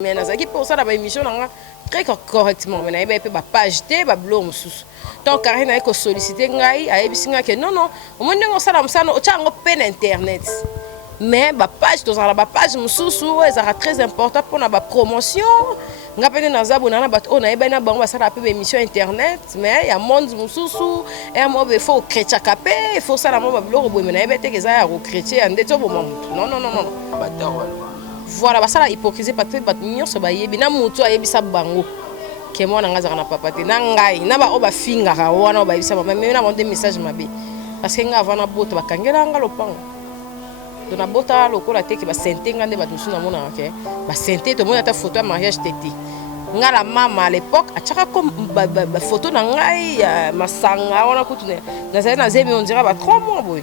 Mais nazaki pour ça la émission très correctement. Mais na pas page té ba blog sous. Donc Karine a sollicité ngai a ebisinga que non au moins ngo sala musano o chango pen internet. Mais ba page to za ba page mususu ezara très important pour na ba promotion. Nga pene na zabu na ba on a eba na bango ba sala pe émission internet mais ya monde mususu et mo be faut chrétien capé, il faut ça la mo ba blog bo mais na eba te que za ya chrétien ndeto bo mo. Non. Ba voilà, ça la hypocrisie parce que nous sommes bayebi na mutu ayebisa bango ke moi na ngazaka na papa te na ngai na ba oba finga ka wana ba yebisa mama mais na monter message mabe parce que nga avant na boto bakangela nga lopango dona bota lokola te ke ba sente ngande ba tusu na mona ke ba sente to mona ta photo ya mariage tete nga la mama à l'époque a chaka comme ba photo na ngai masanga wana kutune na ça na zemi on dirait ba 3 mois boy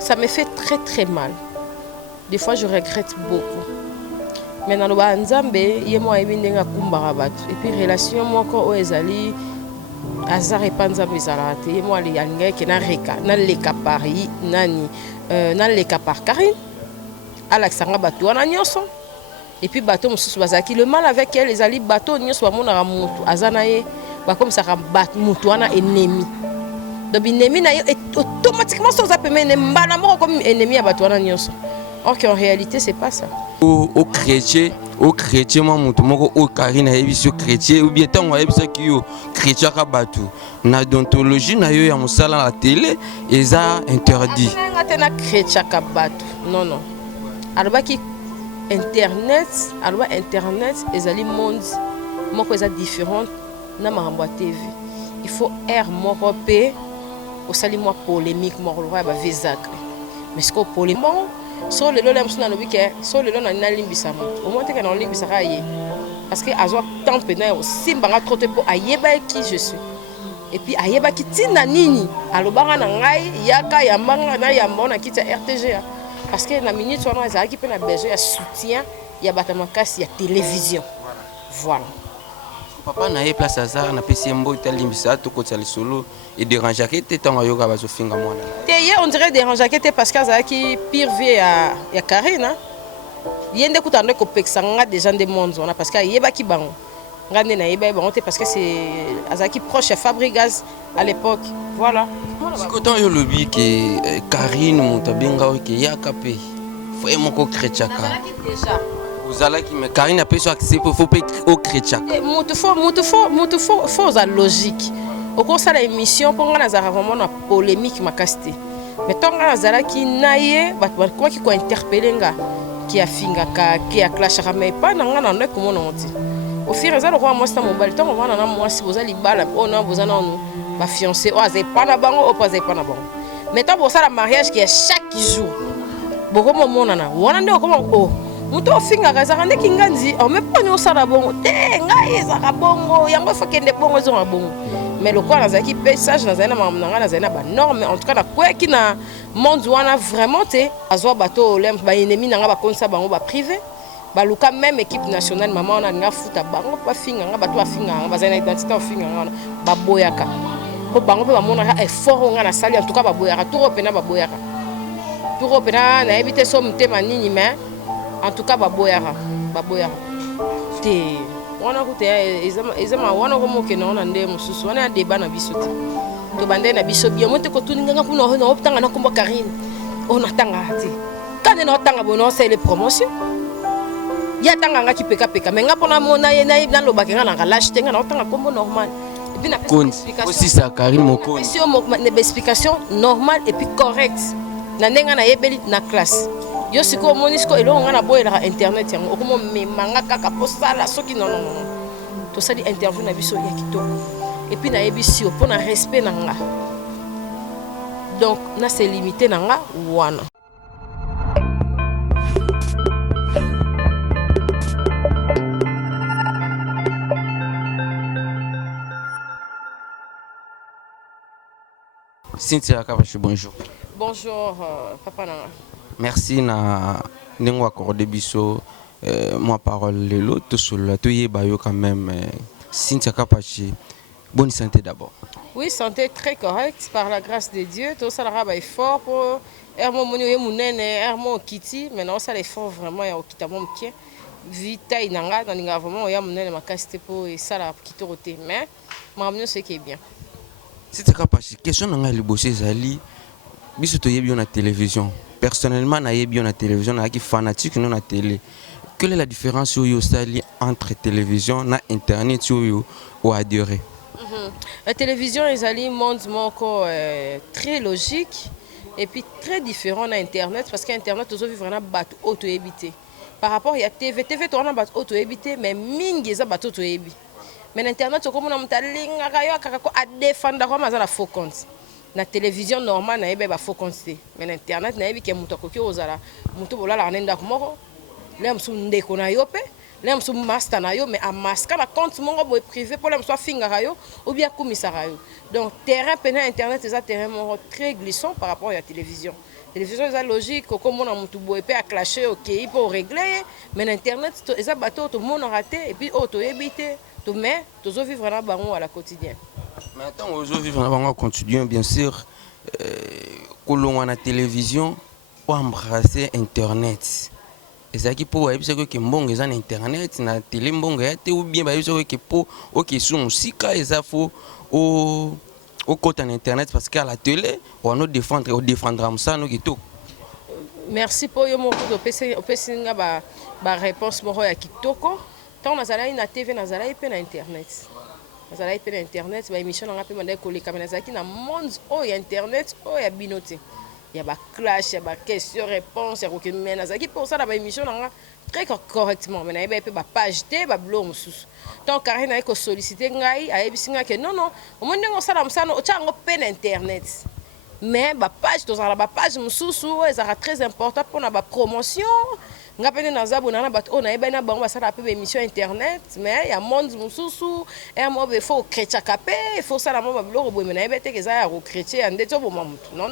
ça me fait très mal. Des fois je regrette beaucoup. Mais dans le bas nzambe yemo ayebindenga kumbaka batu et puis relation moko o ezali azar epa nzambe ezalaka te yemo ali alingaki na reka na leka Paris nani na leka par Karine alakisanga batu wana nyonso et puis bato mosusu bazalaki le mal avec elle ezali bato nyonso bamonaka mutu aza na ye bakomisaka mutu wana ennemi donc ennemi na ye automatiquement soza pemene mbala moko comme ennemi ya bato wana nyonso. Or qu'en réalité c'est pas ça. Au chrétien moi mutu moko o Karine ayebiso chrétien ou bien tango ayebiso ki yo chrétien ka batu na déontologie na yo ya musala la télé eza interdit. Na chrétien ka batu. Non. Alba ki internet ezali monde moko eza différent na makambo TV. Il faut air moko pe au sali moi polémique moko ba vezakle. Mais ce ko polémique so le lolem suna no bike so le lona na limbisa mo au moins te que na limbisa ka ye parce que azwa temps pena o simbanga trop te pour ayeba qui je suis et puis ayeba ki tina nini alobanga na ngai yaka yambanga na yambona ki ta RTG parce que na minute wana za ki pena besoin ya soutien ya batamakasi ya télévision voilà. Papa na ye place azar na pesi mbo talimbisa to ko tsali solo et déranger que te tango yoka bazo finga mwana te ye on dirait déranger que te parce que za ki pire vie ya Karine yende kutande ko pexanga déjà des mondes on parce que yeba ki bango ngane na yeba bango te parce que c'est azaki proche à Fabrigaz à l'époque voilà. Si quand yo lobby que Karine montabenga ke yakape faut moko chrétiaka déjà vous allez qui me Karine a pas accepté faut pas au chrétien mutu faut la logique au cours de l'émission pour nga nazara vraiment na polémique makasté mais tant nga nazara ki naye bat quoi qui ko interpeller nga qui a finga ka qui a clash mais pas nga na ndeko mona onti au fur et à mesure roi moi c'est mon bal temps on va na moi si vous allez bala on a besoin nous ba fiancé o azai pas na bango o pas azai pas na bango mais tant pour ça le mariage qui est chaque jour beaucoup mona na wana ndio comme oh mutu ofinga kazaka ndeki nganzi o me poni osala bongo te ngai ezaka bongo yango fakende bongo ezonga bongo mais le quoi nazaki paysage nazana mamnanga nazana ba norme en tout cas na kweki na monde wana vraiment te azwa bato olem ba ennemi nanga ba konsa bango ba privé ba luka même équipe nationale maman ona nga futa bango ba finga nga bato afinga nga bazana identité ofinga nga ba boyaka po bango pe ba mona effort nga na sali en tout cas ba boyaka tout repena ba boyaka na éviter so mtema nini mais en tout cas baboyara te wana kute ezama wana komo ke na nde mususu wana débat na biso te to bande na biso bien mote ko tuninga kuna na optanga na komba Karine on atanga te kana na otanga bono c'est les promotions ya tanga nga ki peka mais nga pona mona ye na ibna lo bakenga na lâche tenga na otanga kombo normal et puis na explication aussi ça Karine moko explication normale et puis correcte na ndenga na yebeli na classe yo siko monisco elo nga na boyela internet yango okomo memanga kaka posala soki non to sali interview na biso ya kitoko et puis na yebisi pour na respect na nga donc na c'est limité na nga wana Cynthia Kabashi, bonjour. Bonjour papa nanga. Merci na nengo accordé biso moi parole lelo to solo to yeba yo quand même Cynthia Kabashi. Bonne santé d'abord. Oui, santé très correcte par la grâce de Dieu. Tout ça là effort pour Hermo Monio Munene, Hermo Kiti, maintenant ça l'effort vraiment ya okita mon pied. vita inanga dans l'inga vraiment ya monene makasi te po et ça la kitoko te mais makambo ce qui est bien. C'est ka parce question nanga liboso ezali biso toyebi na télévision. Personnellement nayebi na télévision na ki fanatique non na télé. Quelle est la différence oyo sali entre télévision na internet oyo ou adoré? La télévision ezali monde moko très logique et puis très différent na internet parce qu'internet aujourd'hui vraiment bato auto éviter. Par rapport à TV, TV tu as bato auto éviter mais mingi eza bato auto ébi. Mais internet comme on a mutalinga kayo akako a défendre comme ça la faux compte. Na télévision normale na yeba ba faux compte. Mais na internet na yebi ke muto koki ozala muto bolala nenda komoko. Lem su ndeko na yo pe, lem su master na yo mais a maska na compte mongo boy privé pour lem so finga kayo ou bien kumisa kayo. Donc terrain pena internet c'est un terrain très glissant par rapport à la télévision. Télévision est logique, comme on a mon tout peut à clasher, ok, il peut régler, mais l'internet, c'est un bateau, tout le monde a raté, et puis auto éviter, tout mais, tout ça vivre dans baron à la quotidien. Mais attends, aujourd'hui vivre dans baron quotidien, bien sûr, que l'on a la télévision, ou embrasser internet. Et ça qui peut être que bon, ils ont internet, na télé bon, ou bien bah que pour, ok, sur musique, et ça faut au côté internet parce qu'à la télé on nous défendre ça nous tout. Merci pour yo moko to pesinga ba réponse moko ya kitoko. Tant na zala na TV na zala pe na internet. Na zala pe na internet ba émission na pe manda ko le kamera zaki na monde o ya internet o ya binote. Ya ba clash, ya ba question réponse, ya ko ke mena zaki pour ça ba émission na très correctement mais na pe ba page te ba blog mususu. Tant carré na ko solliciter ngai ayebisinga ke non au monde ngo sala msano o chango pe na internet. Mais ba page to za ba page mususu ezaka très important pour na ba promotion. Nga pene na zabo na ba o na eba na bango ba sala pe émission internet mais ya monde mususu et mo be faut chrétien capé, il faut sala mo ba blog bo mais na eba te ke za ya chrétien ande to bo mamutu. Non.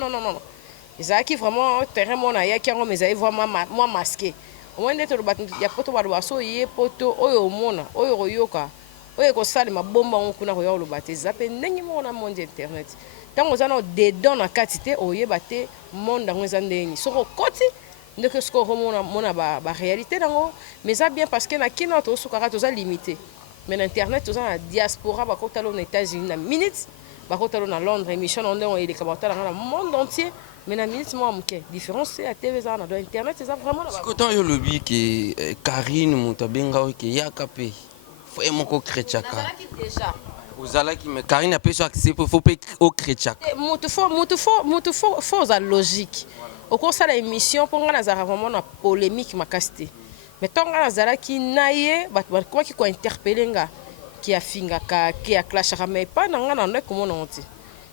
Ezaki vraiment terrain mon na ya ki ngo mais vraiment moi masqué. Wende to bat ya poto ba so ye poto oyo mona oyo royoka oyo ko sala mabomba ngukuna ko yo lobate zape ndenge mona monde internet tango zana dedans na quantité oye bate monde ngweza ndeni soko koti ndeke soko mona ba réalité nango mais ça bien parce que na kino to sukara to za limité mais na internet to za na diaspora ba kota lo na États-Unis na minutes ba kota lo na Londres émission on est les commentaires dans le monde entier. Mais la minute moi amke différence c'est à TV ça dans internet c'est ça vraiment là. Quand yo lobby que Karine Mutabenga que yakape vraiment ko chrétiaka. Déjà. Ozala qui mais Karine a pas accepter faut pas au chrétiaka. Mutu faut la logique. Au cours ça l'émission pour nga nazara vraiment na polémique makasté. Mais tant nga nazara qui naie ba quoi qui ko interpeller nga qui a fingaka qui a clash mais pas nga na comment on dit.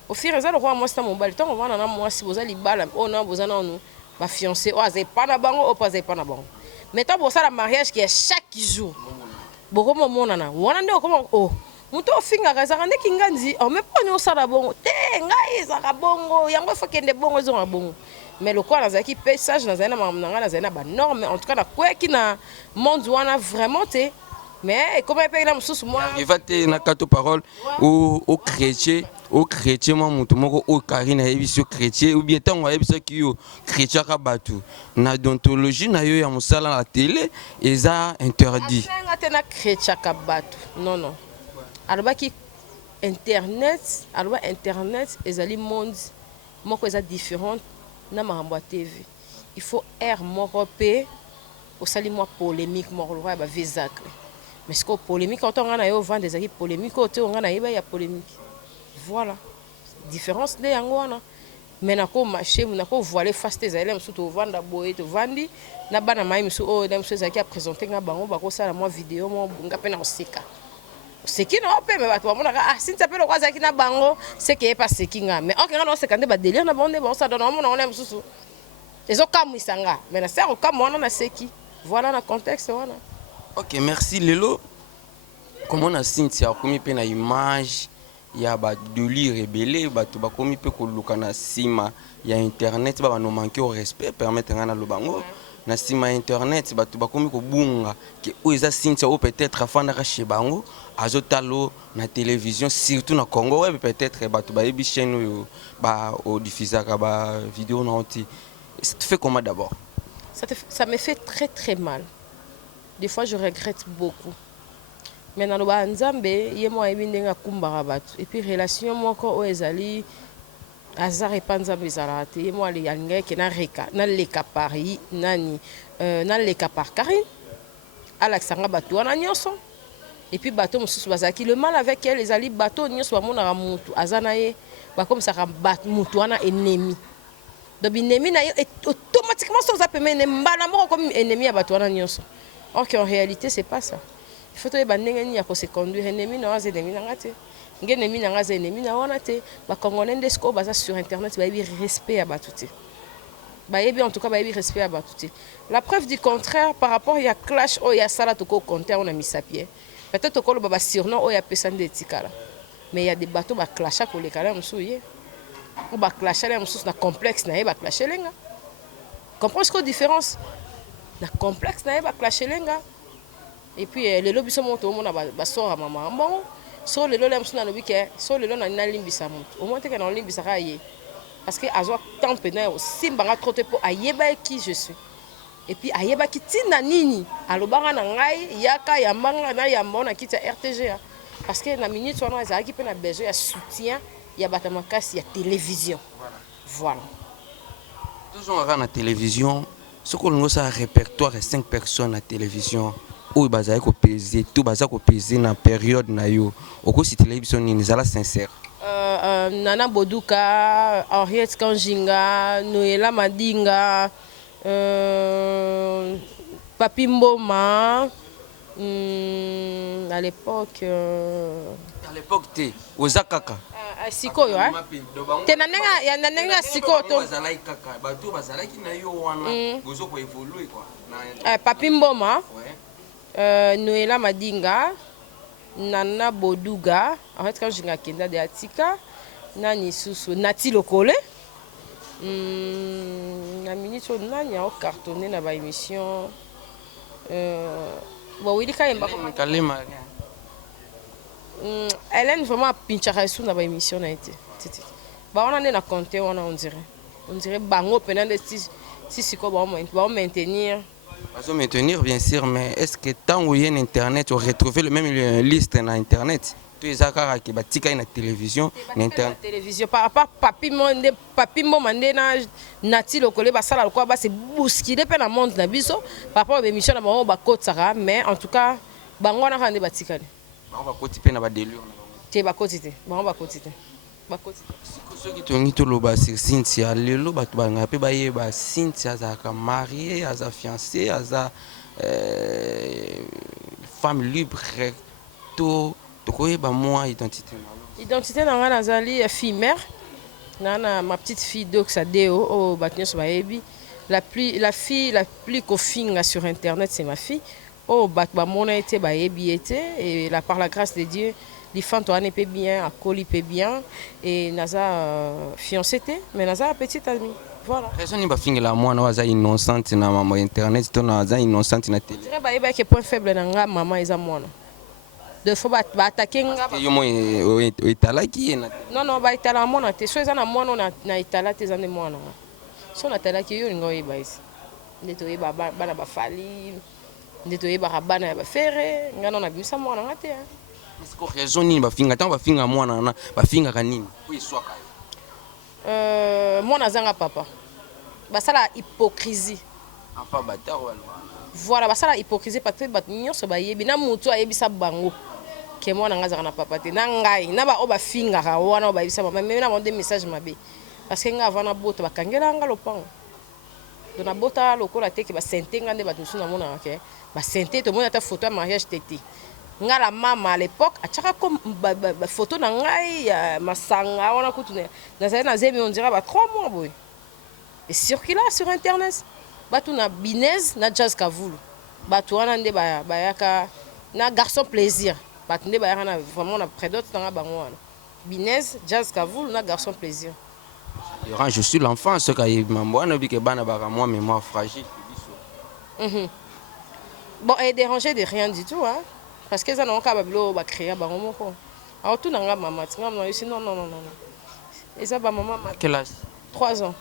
Au fur et à mesure le roi moi c'est mon bal temps on va na moi si vous allez bal on a besoin nous ba fiancé o azé pas na bango o pas azé pas na bango mais tant pour ça la mariage qui est chaque jour boko mo nana wana ndio comment oh muto finga kaza kande kinganzi o me poni o sala bongo te ngai za ka bongo yango faut kende bongo zo bongo mais le quoi na qui paysage na zana mamnanga na zana ba norme en tout cas na quoi qui na monde wana vraiment te mais comment il paye la mususu moi il va te na kato parole au chrétien moi mutu moko o Karine ayebiso chrétien ou bien tango ayebiso ki yo chrétien ka batu na déontologie na yo ya musala la télé eza interdit ngate na chrétien ka batu non alors ki internet ezali monde moko eza différent na makambo ya TV il faut air moko pe au sali moi polémique moko le roi ba visacle. Mais ce que polémique quand on a eu vent des équipes polémiques on a eu ya polémique voilà différence de yangoana mais na ko marché na ko voiler face des élèves surtout vendre boye to vandi na bana mai musu o dem so qui a présenté nga bango ba ko sala moi vidéo mo nga pe na osika seki na ope mais bato bamona ah si t'appelles quoi ça qui na bango c'est que pas seki nga mais ok nga se kande ba délire na bonde ba ça donne on a musu les okamusanga mais na sert okamona na seki voilà le contexte voilà. Ok, merci Lelo. Comment on a Cynthia comme pe na image ya ba doli rebelle ba to ba comme pe ko lukana sima ya internet ba no manquer au respect permettre ngana lobango na sima internet ba to ba comme ko bunga que oza Cynthia ou peut-être afanda ka chebango azotalo na télévision surtout na Congo ouais peut-être ba to ba yebi chaîne ba o diffuser ka ba vidéo na oti. Ça te fait comment d'abord? Ça me fait très très mal. des fois je regrette beaucoup. Mais dans le bas nzambe ye mo ayebi ndenge akumbaka bato et puis relation moko oyo ezali hasard epa nzambe ezalaka te ye mo alingaki naleka par nani naleka par Karine alakisanga bato wana nyonso et puis bato mosusu bazalaki le mal avec elle ezali bato nyonso bamonaka mutu aza na ye bakomisaka mutu wana ennemi donc ennemi na ye automatiquement so oza pema mbala moko comme ennemi ya bato wana nyonso or qu'en réalité c'est pas ça. Il faut que les gens se conduisent. Les ennemis n'ont pas d'ennemis. Les ennemis n'ont pas d'ennemis. Les Congolais sont sur Internet. Ils ont respect à Batouti. En tout cas, ils ont respect à Batouti. La preuve du contraire, par rapport à clash, il y a ça là, au contraire, on a mis sa pied. Peut-être que le surnom, il y a personne de Tikala. Mais il y a des bateaux qui clashent pour les calais. Ou qui clashent dans complexe. Ils clashent. Comprenez ce que la différence? Dans complexe, ils clashent. Et puis les lobbies sont montés au monde à sort à maman. Bon, sur les lobbies sont dans le week-end, sur les lobbies on a limbisa monte. Au moins que dans limbisa raillé. Parce que azoa tant pénal aussi banga trop pour ayeba qui je suis. Et puis ayeba qui tina nini. Alobanga na ngai yaka yambanga na yambona qui ta RTG. Parce que na minute on a ezaki pe na besoin de soutien, il y a batamakasi, il y a télévision. Voilà. Toujours à la télévision, ce qu'on a un répertoire de 5 personnes à la télévision. Où bazali ko peser tout bazali ko peser na période na yo oko si télévision ni zala sincère Nana Boduka, Henriette Kanjinga, Noëlla Madinga, Papi Mboma, à l'époque te ozakaka sikoyo te nanenga sikoyo to bazalaki kaka bato bazalaki na yo wana bozo ko évoluer quoi Papi Mboma Noëlla Madinga, Nana Boduga, en fait quand j'ai Kenda de Atika, Nani Susu, Nati Lokole, la minute on a un cartonné dans l'émission. Bon oui, quand même. Elle est vraiment pincharaïsou dans l'émission na été. Bah on en est na compté on dirait bango pendant des si quoi on maintenir. Pas maintenir bien sûr, mais est-ce que tant où il y a internet, on retrouve le même liste sur internet? Tous les accords qui batika na télévision, internet. Télévision par rapport papi monde na ti lokole ba sala quoi ba c'est bousculer pe na monde na biso par rapport à émission na bango ba kotaka mais en tout cas bango na kande batika. Bango ba koti pe na ba délire. Te ba koti te, bango ba koti te. Ceux qui ont dit loba sur Cynthia, le loba tu vas ngapi ba ye ba Cynthia zaka mariée, aza fiancée, aza femme libre to koye ba moi identité na. Identité na nga nazali fille mère. Nana ma petite fille Doxa Deo au Batnyos Baebi. La fille la plus kofinga sur internet c'est ma fille. Oh ba mona été Baebi était et là par la grâce de Dieu les femmes tournaient peu bien, à colis peu bien et Naza fiancée mais Naza petite amie. Voilà. Raison ni ba finga la moi na innocente na maman internet to na za innocente na télé. Très baeba que point faible na nga maman eza mwana. De fois ba attaquer nga. Yo mo etala ki na. Non ba etala mwana te so eza na mwana na etala te eza ne mwana. So na etala ki yo ngo yeba isi. Ndeto yeba bana ba fali. Ndeto yeba bana ba fere ngana na bimisa mwana nga te. Est-ce que raison ni ba finga tant ba finga mwana na ba finga kanini? Ko iswaka. Mwana zanga papa. Basala hypocrisie. Apa bataro wala. Voilà, basala hypocrisie parce que bat nyonso ba yebi na mutu ayebisa bango. Ke mwana ngazaka na papa te na ngai na ba oba finga ka wana oba yebisa mama mais na monde message mabe. Parce que nga avana bota bakangela nga lopango. Dona bota lokola te ke ba sentenga nde batusu na mona ke. Ba sente to mona ta photo ya mariage tété. Nga la maman à l'époque a tchaka comme photo na ngai masanga wana kutune. Na za na zemi on dirait ba 3 mois boy. Et circula sur internet. Batu na Binez na Jazz Kavulu. Batu wana nde ba yaka na garçon plaisir. Batu nde ba yaka na vraiment na prédote na bango wana. Binez, Jazz Kavulu na garçon plaisir. Je suis l'enfant ce qui mambo na bi ke bana ba moi mémoire fragile. Bon, et dérangé de rien du tout hein. Parce que ça n'a pas ba créer bango moko. Alors tout na nga maman, non. Et ça ba maman quel âge? 3 ans.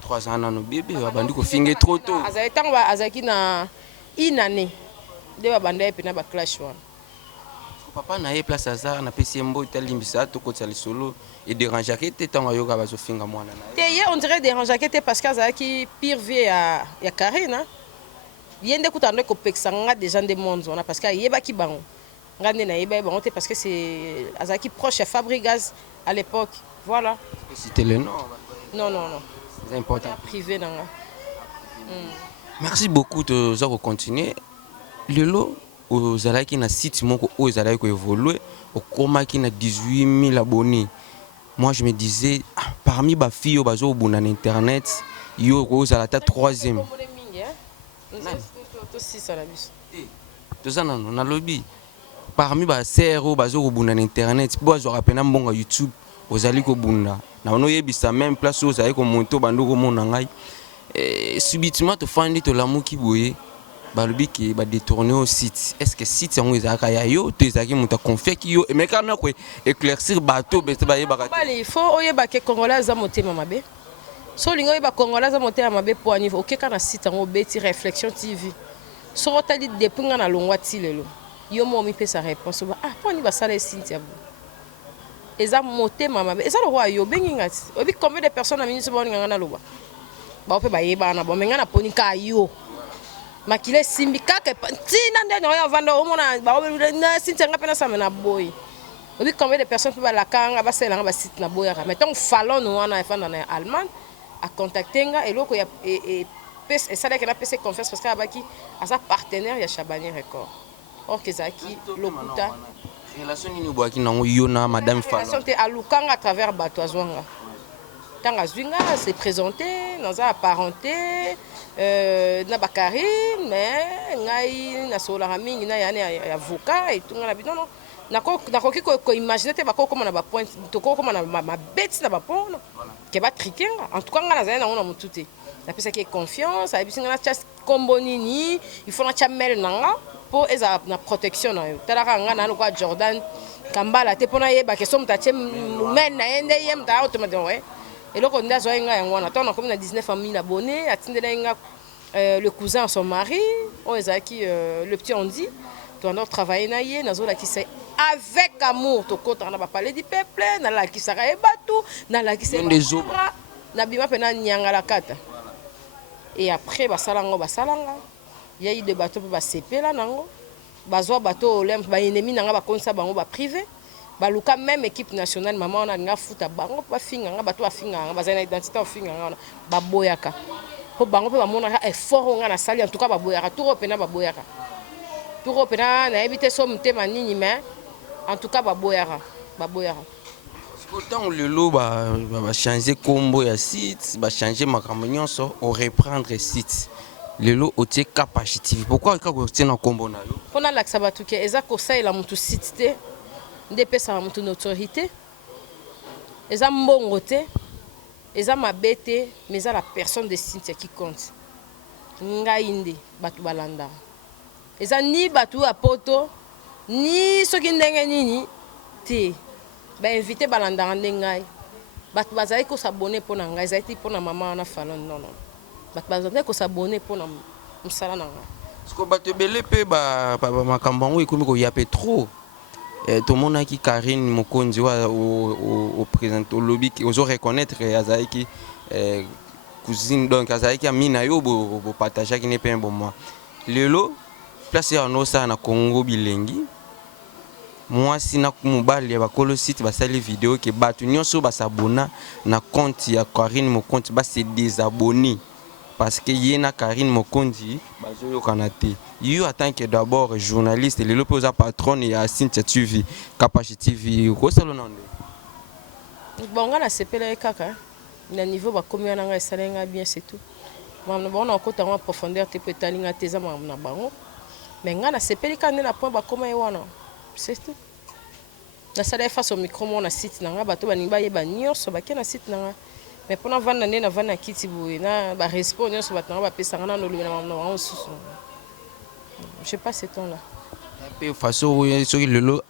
3 ans non bébé, abandi ko finge trop tôt. Azaki na une année. nde babanda ye mpena baclash wana. Papa na ye place aza na pesi mbo italimbisa tokotisa lisolo et dérangeaki te ntango ayoka bazofinga mwana na te ye on dirait dérangeaki te parce que azalaki pire vie ya Karine ye nde kuta nde kopekisa nga déjà nde monde wana parce que ayebaki bango nga nde nayeba bango te parce que c'est azalaki proche ya Fabrigaz à l'époque voilà. C'était le nom. Non non non. C'est important. Privé nanga. Merci beaucoup de ça continuer. Lelo ozalaki na site moko o ezalaki ko évoluer okomaki na 18 000 abonnés. Moi je me disais parmi ba filles bazo buna na internet yo ozala ta troisième. Tozana na lobby parmi ba sœurs bazo buna na internet bo zo rapena mbonga YouTube ozali ko bunda na ono yebisa même place ozali ko monto bandoko mona ngai subitement to fandi to lamuki boye balobi ki ba détourner au site. Est-ce que site yango ezaka ya yo to ezaki muta confier ki yo mais quand na ko éclaircir bateau bete ba yebaka bali il faut oyeba ke congolais za motema mabe so lingo yeba congolais za motema mabe po niveau okeka na site yango beti réflexion TV so otali depuis nga na longwa ti lelo yo mo mi pesa réponse ba po ni ba sala site ya bo eza motema mabe eza lo wa yo bengi ngati obi combien de personnes na minute bo nga na loba ba pe ba yeba na bo menga na poni ka yo makile simbi kaka tina nde no ya vanda omona ba na site nga pena sa na boy obi combien de personnes pe ba la kanga ba sela nga ba site na boya mais donc fallon no wana fanda na allemand a contacter nga eloko ya et ça là que na PC confiance parce que abaki asa partenaire ya Chabani Record or que zaki lokuta relation ni boaki nango yo na madame Fallon relation te alukanga à travers bato azwanga tanga zwinga se présenter dans un apparenté na bakari mais ngai na sola mingi na yana avocat et tout ngana binono nakoki ko imaginer te bako comme na ba point to ko comme na ma bête na ba point ke ba trikenga en tout cas ngana zana na mutu te na pesa ki confiance a bisinga na chas kombo nini il faut na chamel nanga pour eza na protection na yo talaka ngana na Jordan kambala te pona yeba ke som ta che men na ende yem ta automatiquement ouais et là on a zoé nga yango na tona comme na 19 000 abonnés atindela nga le cousin son mari on ezaki le petit on dit tu dois travailler na ye na zola qui c'est avec amour to kota na ba parler du peuple na la qui sera ebatu na la qui c'est na bima pena nyanga la kata et après basalanga il y a eu des bateaux ba sepela nango bazwa bateau olem ba ennemi nanga ba konsa bango ba privé baluka même équipe nationale maman on a nga futa bango ba finga nga bateau ba finga nga bazana identité finga nga ba boyaka po bango pe ba mona effort nga na sali en tout cas ba boyaka tout repena ba boyaka tout repena na éviter somme te manini mais en tout cas ba boyaka autant le lot va changer combo ya site va changer makambo nyonso au reprendre site le lot otie capacité pourquoi ka ko tena combo na yo pona la sabatu ke eza ko sa ila mutu site te ndepesa sa mutu autorité eza mbongo te eza mabete mais eza la personne de site qui compte ngai nde batu balanda eza ni batu a poto ni soki ndenge nini te ba invité balanda ndengai batu bazali ko s'abonner pona ngai zaiti pona mama na Fallon non batu bazali ko s'abonner pona musala na ngai parce que batu belé pe ba makambo ngo ikomi ko yape trop tout le monde a qui Karine Mokonzi au présent au lobby qui oso reconnaître azaki cousine donc azaki amina yo bo partager qui n'est pas un bon mois lelo place ya no sa na Congo bilengi moi si na mobali ya bakolo site basali vidéo ke batu nyonso basabona na compte ya Karine Mokonzi ba se désabonner parce que yena Karine Mokonzi bazoyo kanate yo en tant que d'abord journaliste le loposa patron ya Cynthia TV capacité TV ko salona nde bonga na sepela kaka na niveau ba combien na nga salenga bien c'est tout mamna bona okota en profondeur te petalinga teza mamna bango mais nga na sepeli kande na point ba koma wana c'est tout na sala face au micro mon na site na nga bato baninga yeba nyonso ba na site na nga mais pendant vanda nde na vanda kiti boye na ba respond nyonso bato na ba pesa nga na lo na mamna wango susu je sais pas ce temps là pe façon sur le lot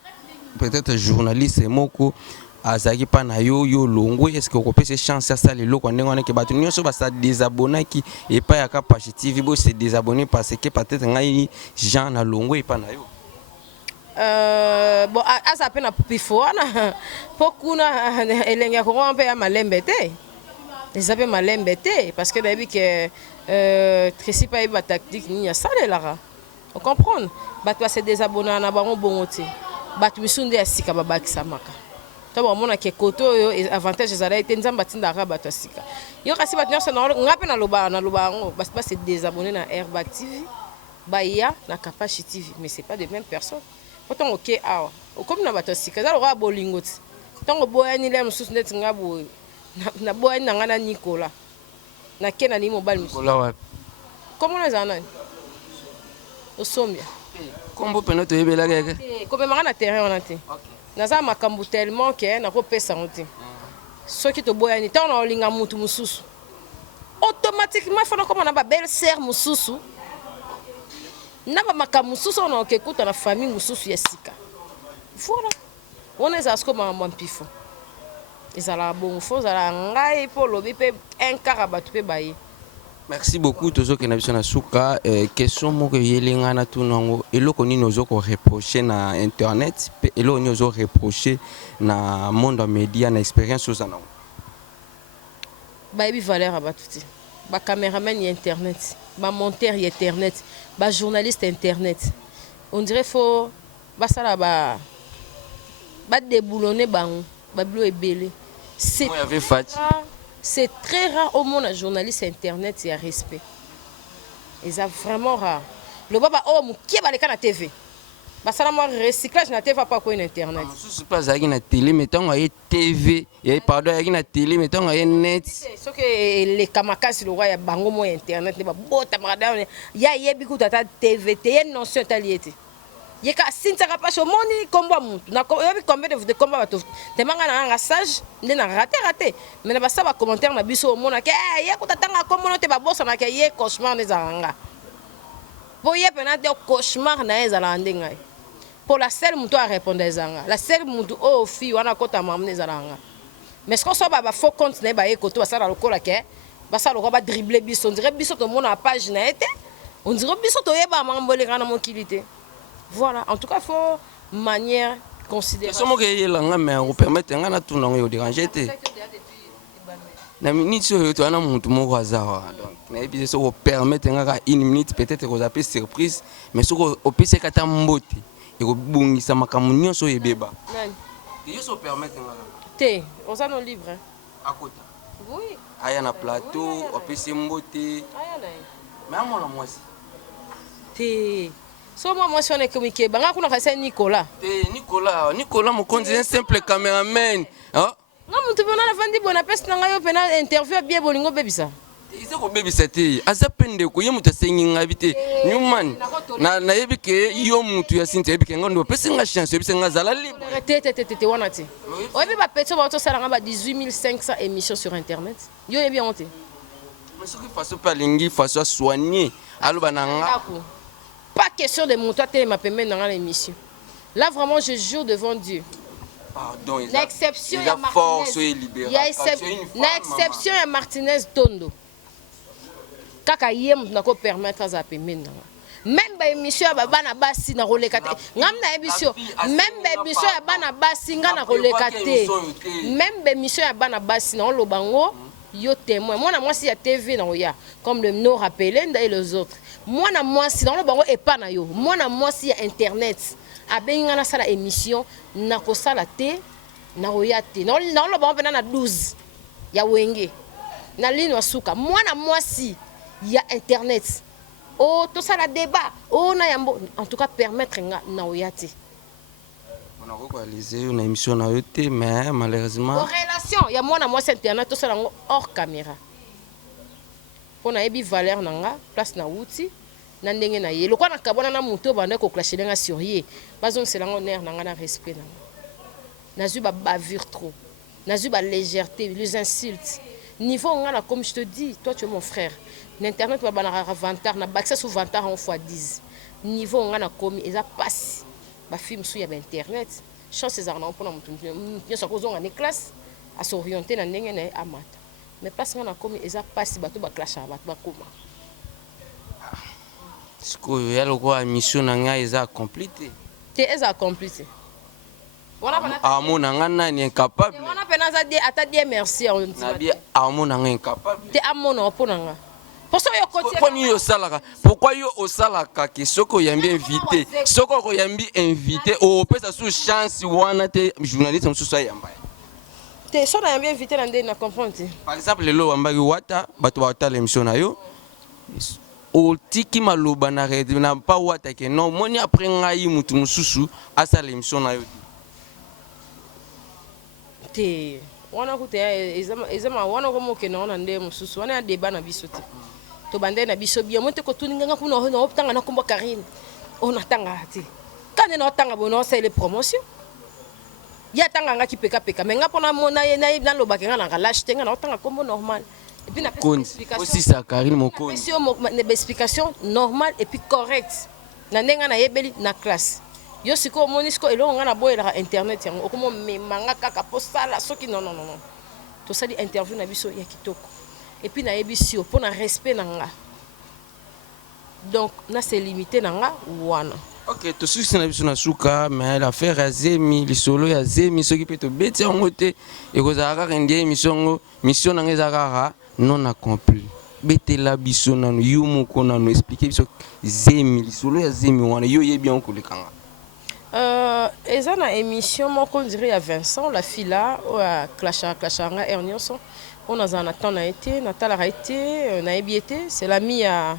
peut-être journaliste moko azaki pa na yo yo longo est-ce que okopesa chance ça leloko ndenge wana ke bato nyonso basa désabonnaki epai ya Kapashi TV bo se désabonner parce que peut-être ngai Jean na longo epai na yo. Bon asa pe na pifo wana po kuna elenge ya kongo mpe ya malembe te eza mpe malembe te parce que nayebi ke Tracy pa yebi batactique nini asalelaka o comprendre bato base désabonnaka na bango bongo te bato misu nde ya sika babakisamaka to bamona ke kote oyo avantage ezalaki te nzambe atindaka bato ya sika yo kasi bato nyonso nga mpe naloba yango base désabonner na Airbag TV baya na Kapashi TV mais c'est pas de même personne pourtant ok awa okomi na bato ya sika eza lokola bolingo ti ntango boyani le mosusu ndeti nga boye na boyani na nga na Nicolas nake na nini mobali mosusu komona ezala nani osomia kombo pene toyebelaka eke komemaka na terrain wana te naza makambo tellement ke nakopesa ngo te soki toboyani ntango na olinga mutu mosusu automatiquement fana koma na babelle sere mosusu na bamakambo mosusu ona okekuta na famille mosusu ya sika voilà wana ezala siko makambo ya mpifo ezalaka bongo fo ezalaka ngai mpo olobi mpe un quart ya bato mpe baye. Merci beaucoup tozokenda biso na suka question moko yelinga na tunango eloko nini ozoko reprocher na internet pe eloko nini ozo reprocher na monde média na expérience oza nango bayebi valeur ya bato te bacaméraman ya internet bamonteur ya internet bajournaliste internet on dirait fo basala badeboulonner bango babilo ebele c'est très rare au monde un journaliste internet et à respect. Et c'est vraiment rare. Le baba oh mukie baleka na TV. Basala moi recyclage na TV pas quoi internet. Je pas ça na télé mettons ay TV et pardon ay na télé mettons ay net. Ce que les kamakasi le roi ya bango mo internet ne ba bota madame ya yebi ku tata TV te non sur taliete. Yeka sintsaka pa shomoni komba mutu na yobi combien de combat bato temanga na nga sage nde na raté mais na basa ba commentaire na biso mona ke ye ko tatanga komono te ba bossa na ke ye cauchemar ne zanga bo ye pena de cauchemar na ezala ndenga pour la seule mutu a répondre zanga la seule mutu o fi wana kota mamne zanga mais ce qu'on soit ba faux compte na ba ye koto basala lokola ke basala lokola ba dribbler biso on dirait biso to mona page na été on dirait biso to yeba mambolé kana mokilité. Voilà, en tout cas, il faut manière considérée. Ce que mais on permet de tout le déranger. La minute sur tu as un monde mon hasard. Donc, mais ça permet une minute peut-être qu'on appelle surprise, mais ce qu'on peut c'est qu'à t'emboîter et qu'on bungi ça makamunio sur les bébés. Et ça permet. Té, on a nos livres. À côté. Oui. Ah, il y a un plateau, on peut s'emboîter. Mais à moi aussi. Té. So moi je suis communiqué banga kuna kasa Nicolas Nicolas mon conduit un simple caméraman hein non mutu bona na vandi bona pesa nga yo pena interview bien bolingo bebisa iza ko bebisa te azapende ko ye mutu sengi ngabite newman na yebike yo mutu ya sinti yebike ngondo pesa nga chance yebise nga zala libre te wana te oyebi ba petso ba to sala nga ba 18500 émissions sur internet yo yebi honte mais ce qui façon pas lingi façon soigner alo bananga. Pas question de monter à ma permet dans l'émission. Là vraiment je jure devant Dieu. Pardon. L'exception est Martinez. Il y a l'exception est Martinez Tondo. Kaka yem na ko permettre à permettre. Même ba émission ya bana basi na rolekate. Ngam na émission. Même ba émission ya bana basi nga na rolekate. Même ba émission ya bana basi na lobango. Yo témoin moi si ya TV na oya comme le no rappelé et les autres moi si dans le bango et pas na yo moi si ya internet abenga na sala émission na ko sala te na oya te na le bango na 12 ya wenge na ligne wasuka moi si ya internet oh tout ça la débat oh na yambo en tout cas permettre na oya te on a réalisé une émission na yoté mais malheureusement en relation il y a moi c'est internet tout ça hors caméra pour na ebi valeur nanga place na wuti na ndenge na ye lokwa na kabona na muto bande ko clasher nga sur ye bazon c'est lango nerf nanga na respect nanga nazu ba bavure trop nazu ba légèreté les insultes niveau ngana comme je te dis toi tu es mon frère l'internet ba bana vantar na accès sous vantar en fois 10 niveau ngana comme eza passe ba film sous ya internet chance ezalaka nango mpona moto nyonso akozonga ne classe asoriente na ndenge na ye amata mais place nga nakomi eza mpasi bato baklashaka bato bakoma sikoyo ya lokola mission na ngai eza accompli te eza accompli te amona ngai nani incapable wana mpe naza ata die merci nabi amona ngai incapable te amona mpo na nga poni yo osalaka pourquoi yo osalaka ke soki oyambi invité soki okoyambi invité opesa su chance wana te journaliste mosusu ayamba te so nayambi invité na ndeni na comprendre te par exemple lelo oyambaki wata bato baotala émission na yo otiki maloba na pa wata ke non moni après ngai motu mosusu asala émission na yo te wana kuta ezama wana komokena wana nde mosusu wana ya débat na biso te to bande na biso bien mo te ko tuninga kuna na optanga na komba Karine ona tanga te kane na otanga bono sa ile promotion ya tanga nga kipeka peka mais nga pona mona ye na loba kenga na lâche tenga na otanga kombo normal et puis na explication aussi ça Karine Mokonzi explication normale et puis correcte na ndenga na yebeli na classe yo siko monisco elo nga na boyela internet yango okomo memanga kaka posala soki non to sali interview na biso ya kitoko et puis na yebisio pour na respect na nga donc na c'est limité na nga wana ok to susi na biso na suka mais l'affaire ya Zemi lisolo ya Zemi soki pe to beti yango te ekozala kaka ndie mission na nga ezalaka non accompli betela biso nano yo moko nano expliquer biso Zemi lisolo ya Zemi wana yo yebi yango kolekanga eza na émission moko dirait ya Vincent la fille là clashanga Ernioso on a un temps na été Natala a été na été c'est l'ami à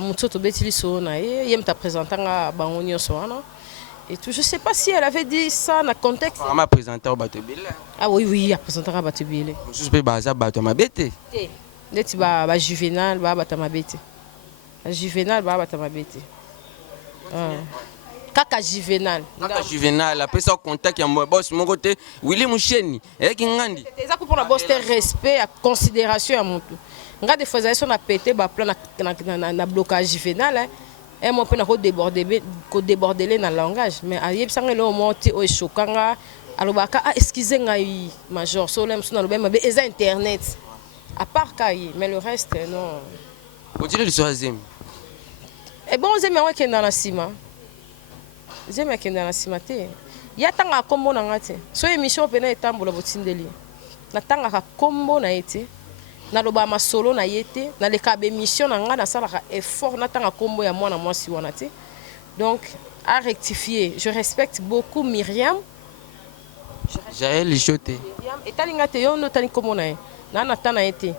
Mutsoto Betili so na yem ta présentanga bangonio soana et tout je sais pas si elle avait dit ça dans contexte m'a présenté au Batebele ah oui a présenté à Batebele je peux baza bato mabete neti ba juvénal ba batamabete juvénal ba batamabete kaka juvénal après ça contact ya boss mon côté Willy Musheni et kingandi eza ko pona boss respect à considération ya mutu nga des fois ça na pété ba plan na blocage juvénal et mon pena ko déborder na langage mais ayeb sanga le monter o chokanga alobaka excusez ngai major so lem sona lobema be eza internet à part kai mais le reste non on dirait le soir Zemi et bon Zemi wa kenda na sima Zemi akenda na sima te ya tanga kombo na ngate so émission pena etambola botindeli na tanga ka kombo na ete na loba masolo na yete na leka be mission na nga na salaka effort na tanga kombo ya mwana mwasi wana te donc à rectifier je respecte beaucoup Myriam Jaël Lichoté et talinga te yo no tani kombo na ye na tana ete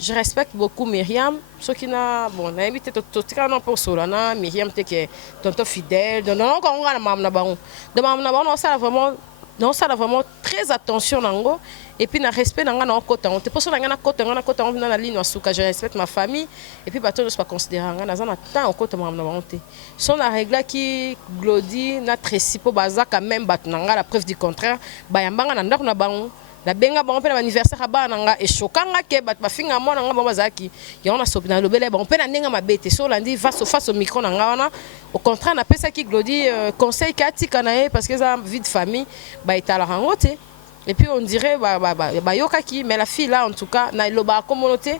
je respecte beaucoup Myriam ce qui n'a bon na évité tout tika non pour solo na Myriam te que tonton fidèle donc non on a mamna baon de mamna baon on ça vraiment très attention nango et puis na respect nanga na kota on te pose na kota on na ligne asuka je respecte ma famille et puis bato ne pas considérer nga na zana temps kota mamna baon te son na règle qui glodi na tresipo bazaka même bat nanga la preuve du contraire bayambanga na ndako na baon la benga bon pe na anniversaire ba nanga e chokanga ke bat ba finga mona nga ba bazaki ya on a sopi na lobele bon pe na nenga mabete so landi face au micro na nga wana au contraire na pesa ki glodi conseil katika na e parce que ça vie de famille ba etala rangote et puis on dirait ba yoka ki mais la fille là en tout cas na loba communauté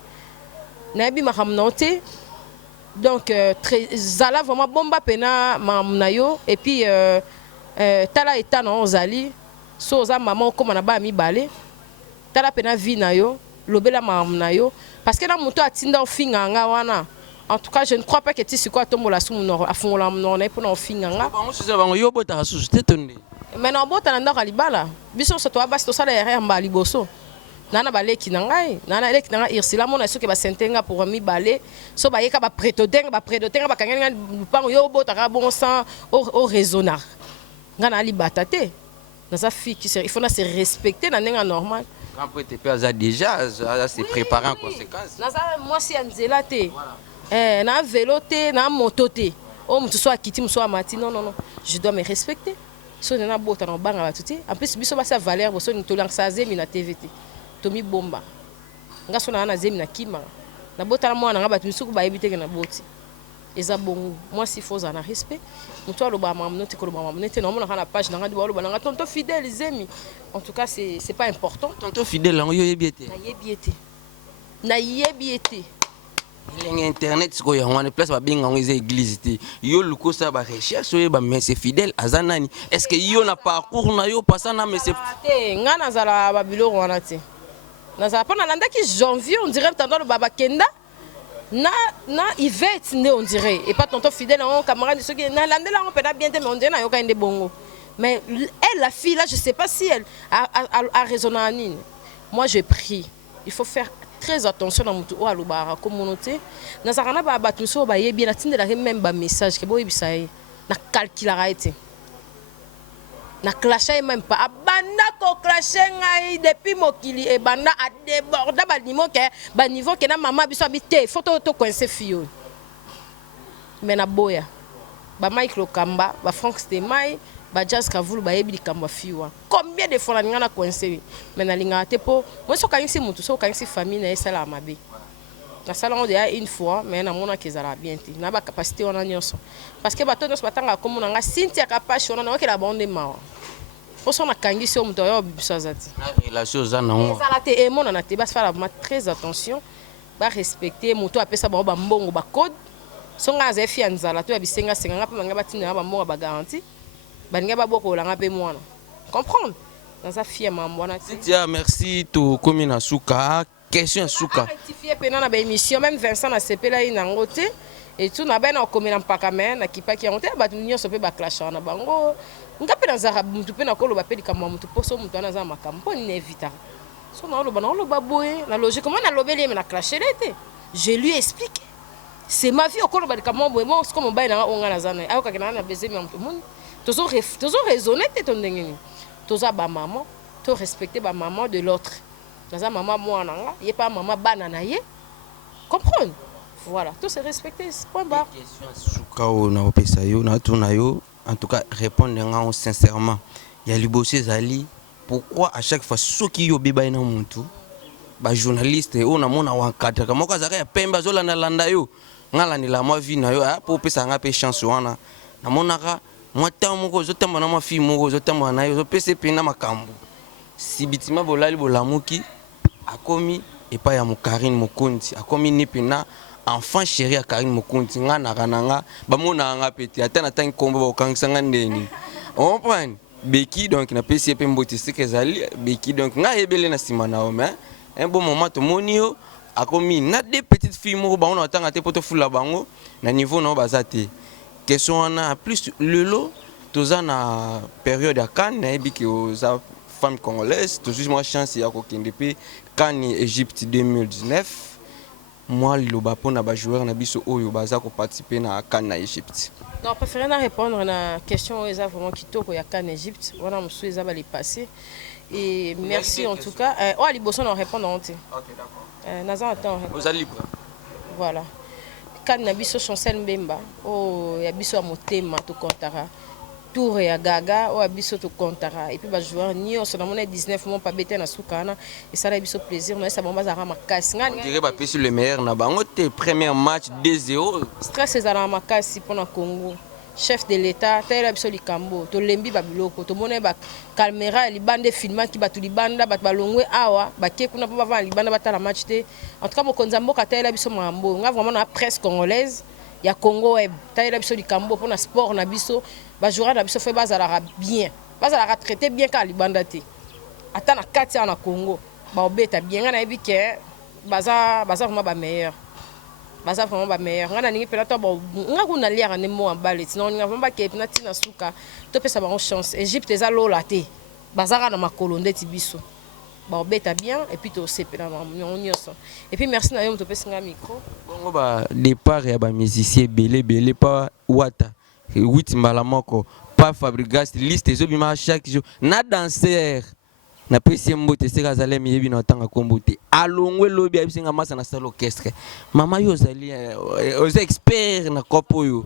na bi ma ramnote donc très zala vraiment bomba pena mamna yo et puis tala eta na ozali so za maman comme na ba mi balé tala pena vie na yo lobela mam na yo parce que na moto atinda ofinga nga wana en tout cas je ne crois pas que tu sais quoi tombola sou nord afongola nord na pour na ofinga nga bango suza bango yo bota ka susu tetonde mais na bota na ndaka libala biso so to abasi to sala ya mba liboso nana baleki na ngai nana leki na ngai irsila mona soki ba sentenga pour mi balé so ba yeka ba prétodenga ba kanganga lupango yo bota ka bon sang au raisonnar nga na libata te dans sa fille qui il faut se respecter dans un normal quand peut te faire déjà se préparer en conséquence dans moi si anzela te na vélo te na moto te o mutu so akiti muso amati non je dois me respecter so na bota na banga batuti en plus biso ba sa valeur bo so ni to lancer Zemi na TVT to mi bomba nga so na Zemi na kima na bota na mwana nga batu misuku ba ebiteke na boti eza bongo moi si faut en respect muto aloba mamnote ko loba mamnote non mona kana page nanga diwa loba nanga tonto fidèle zemi en tout cas c'est pas important tonto fidèle ngo yebiete na yebiete il internet siko ya wana place ba benga ngo eza église te yo lukosa ba recherche yo ba mais c'est fidèle azanani est-ce que yo na parcours na yo pasana mais c'est nga nazala ba biloko wana te nazala pa nalandaki janvier on dirait tandis le baba kenda na Yvette ne on dirait et pas tonton fidèle en camarade ceux qui na landela on peut bien mais on dirait na yoka inde bongo mais elle la fille là je sais pas si elle a raisonné à nini moi je prie il faut faire très attention dans mutu o alobara communauté nazakana ba batu so ba yebi na tindela même ba message ke boy bisaye na calculer été na clasher même pas abanda ko clasher ngai depuis mokili e banda a déborder ba niveau ke na maman biso habité photo to coincer fio mais na boya ba Mike Lokamba ba Frank Stemai ba Jazz Kavulu ba yebi likamba fio combien de fois na coincer mais na linga te po moi so kanisi mutu so kanisi famille na esala mabe na salon de une fois mais na mona kezala bien te na ba capacité on a nyonso parce que bato nyonso batanga comme na nga Cynthia Kapashi on na okela bonde mawa poso na kangisi o muto yo biso azati na relation za na ngo ezala te e mona na te bas faire très attention ba respecter muto apesa ba mbongo ba code songa za fi anzala to ya bisenga senga nga pe manga batina ba mbongo ba garantie baninga ba boko langa pe mwana comprendre dans a fie mamwana Cynthia merci to komi na suka question suka rectifier pena na ba émission même Vincent na sepela ina ngote et tout na bana komela mpaka men na kipaki ngote ba nyonso pe ba clash na bango ngape na zara mutu pe na kolo ba pe likamwa mutu poso mutu na za makampo ni evita so na lo ba boye na logique comment na lobeli me na clasher l'été je lui explique c'est ma vie au kolo ba likamwa boye moi comme ba na onga na zana ayo kakena na baiser mi mutu mun tozo raisonner te ton ndengeni toza ba maman to respecter ba maman de l'autre naza maman moi nanga ye pas maman bana na ye comprendre voilà tout se respecter point barre question suka o na opesa yo na tuna yo en tout cas répondre nga sincèrement ya liboso ezali pourquoi à chaque fois soki yo beba ina muntu ba journaliste o na mona wa cadre kama ka zaka ya pemba zola na landa yo ngala ni la moi vie na yo po pesa nga pe chance wana na mona ka moi tant moko zotamba na ma fille moko zotamba na yo zo pese pena makambo si bitima bolali bolamuki akomi et pas ya Karine Mokonzi akomi ni pena enfant chéri à Karine Mokonzi nga na kananga ba mona nga peti atana tangi kombo ba okangisa ndeni on prend beki donc na pesi pe mboti sekezali beki donc nga ebele na sima na homme un bon moment to monio akomi na des petites filles mo ba on atanga te poto fula bango na niveau na bazate question wana plus le lot toza na période ya CAN na ebiki oza femme congolaise toujours moi chance ya kokende pe CAN Égypte 2019 moi liloba pona ba joueur na biso oyo baza ko participer na CAN na Égypte. Non, préféré na répondre na question eza vraiment kitoko ya CAN Égypte wana musu eza ba les passer et merci en tout cas oh liboso na répondre on te. OK d'accord. Naza attends. Vous allez libre. Voilà. CAN na biso Chancel Mbemba oh ya biso motema to kontara tour ya gaga o biso to kontara et puis ba joueur nyonso na mona 19 mois pas bete na sukana et ça la biso plaisir mais ça bomba za makasi ngani dirait ba pesi le meilleur na bango te premier match 2-0 stress ezala makasi pona Congo chef de l'état tayela biso likambo to lembi ba biloko to mona ba caméra libande filma ki batu libanda bat balongwe awa ba ke kuna pa ba libanda batala match te en tout cas mokonza mboka tayela biso mambo nga vraiment na presse congolaise ya Congo web tayela biso likambo pona sport na biso ba joueur na biso fait bazala bien bazala traiter bien ka libanda te ata na kati na Congo ba obeta bien na yebi ke baza vraiment ba meilleur baza vraiment ba meilleur ngana ningi pela to ba nga kuna liara ne mo ambale sinon nga vraiment ba ke na tina suka to pesa ba chance Égypte eza lola te bazara na makolo ndeti biso ba obeta bien et puis to sepela na nyonso et puis merci na yo to pesa nga micro bongo ba départ ya ba musicien belé pas wata 8 mbala moko pas Fabrigas liste ezobima chaque jour na danseur na pesi mbote seka zale miyebi na tanga kombote alongwe lobi abisinga masa na salle orchestre mama yo zali aux experts na kopo yo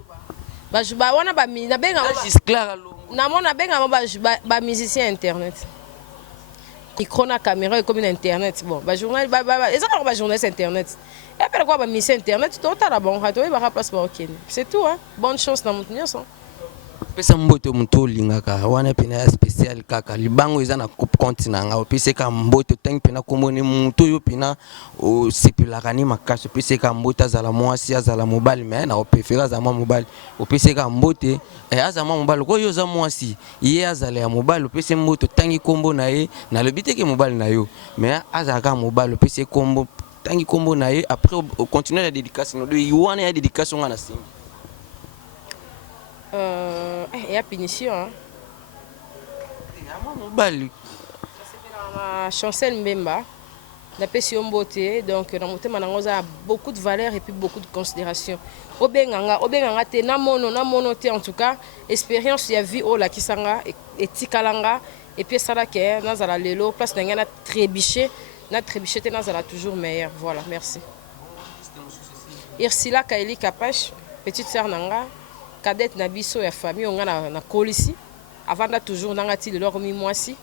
ba wana ba mi na benga na clair na mona benga ba musicien internet micro na caméra comme internet bon ba journal ba journaliste internet et après quoi ba mission internet tout à la bon rato et ba place ba ok c'est tout hein bonne chance dans mon nyonso pesa mbote muto lingaka wana pena spécial kaka libango eza na compte na nga pesa ka mbote tangi pena komone muto yo pena o sepelaka ni makaso pesa ka mbote azala mwasi azala mobali mais na opefera za mobali o pesa ka mbote azala mobali ko yo za mwasi ye azala ya mobali pesa mbote tangi kombo na ye na lobiteke mobali na yo mais azala ka mobali pesa kombo tangi kombo na ye après on continue la dédicace no do wana ya dédicace nga na simba il y a punition hein. Mobali Chancel Mbemba la passion beauté donc dans mon thème a beaucoup de valeur et puis beaucoup de considération obenganga te na mono te en tout cas expérience ya vie la kisanga etikalanga et puis ça là que nazala lelo place na trébiché te nazala toujours meilleur voilà merci Irsila Kaili Kapache petite sœur nanga cadette na biso ya famille on na kolisi avant da toujours nanga ti le romi mwasi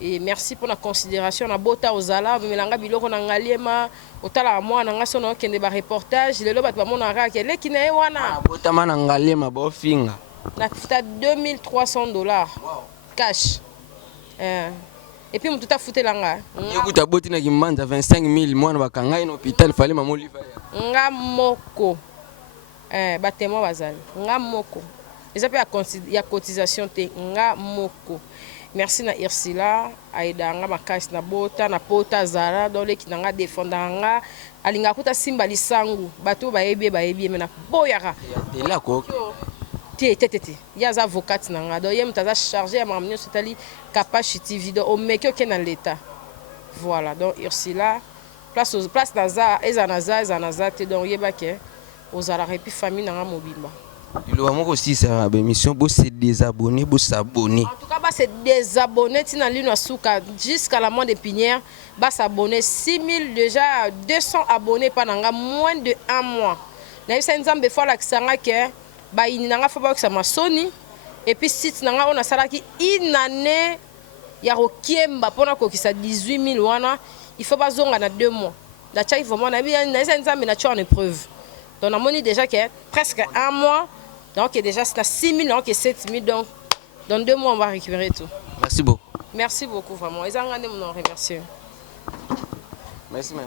et merci pour la considération na bota ozala melanga biloko na ngaliema otala moi na ngaso na kende ba reportage le lobat ba mona ra ke leki na wana bota mana ngaliema bo finga na futa $2300 cash et puis mututa futelanga yekuta boti na kimbanza 25000 mwana bakanga ino hôpital fallait mamoliva nga moko batemo bazali nga moko eza pe ya cotisation te nga moko merci na Irsila aida nga makasi na bota na pota zara dans leki nga défendre nga alinga kuta simba lisangu bato bayebi me na boyaka tela ko te ya za avocat na nga do yem taza chargé ya mamnyo setali capacity video o mekyo ke na l'état voilà donc Irsila place naza eza te donc yeba ke ozala repi famille nanga mobimba il va moko aussi ça émission bo se désabonner bo s'abonner en tout cas ba se désabonner tina lino asuka jusqu'à la mois de pinière ba s'abonner 6000 déjà 200 abonnés pendant moins de 1 mois na yisa nzambe fois la kisanga ke ba inanga fa ba ko sama soni et puis site nanga on a salaki une année ya rokiemba pona ko kisa 18000 wana il faut pas zonga na 2 mois la chai vraiment na yisa nzambe na tu en épreuve donc on a déjà que presque 1 mois donc déjà c'est à 6000 donc 7000 donc dans 2 mois on va récupérer tout. Merci beaucoup. Merci beaucoup vraiment. Ils ont regardé mon remercier. Merci même.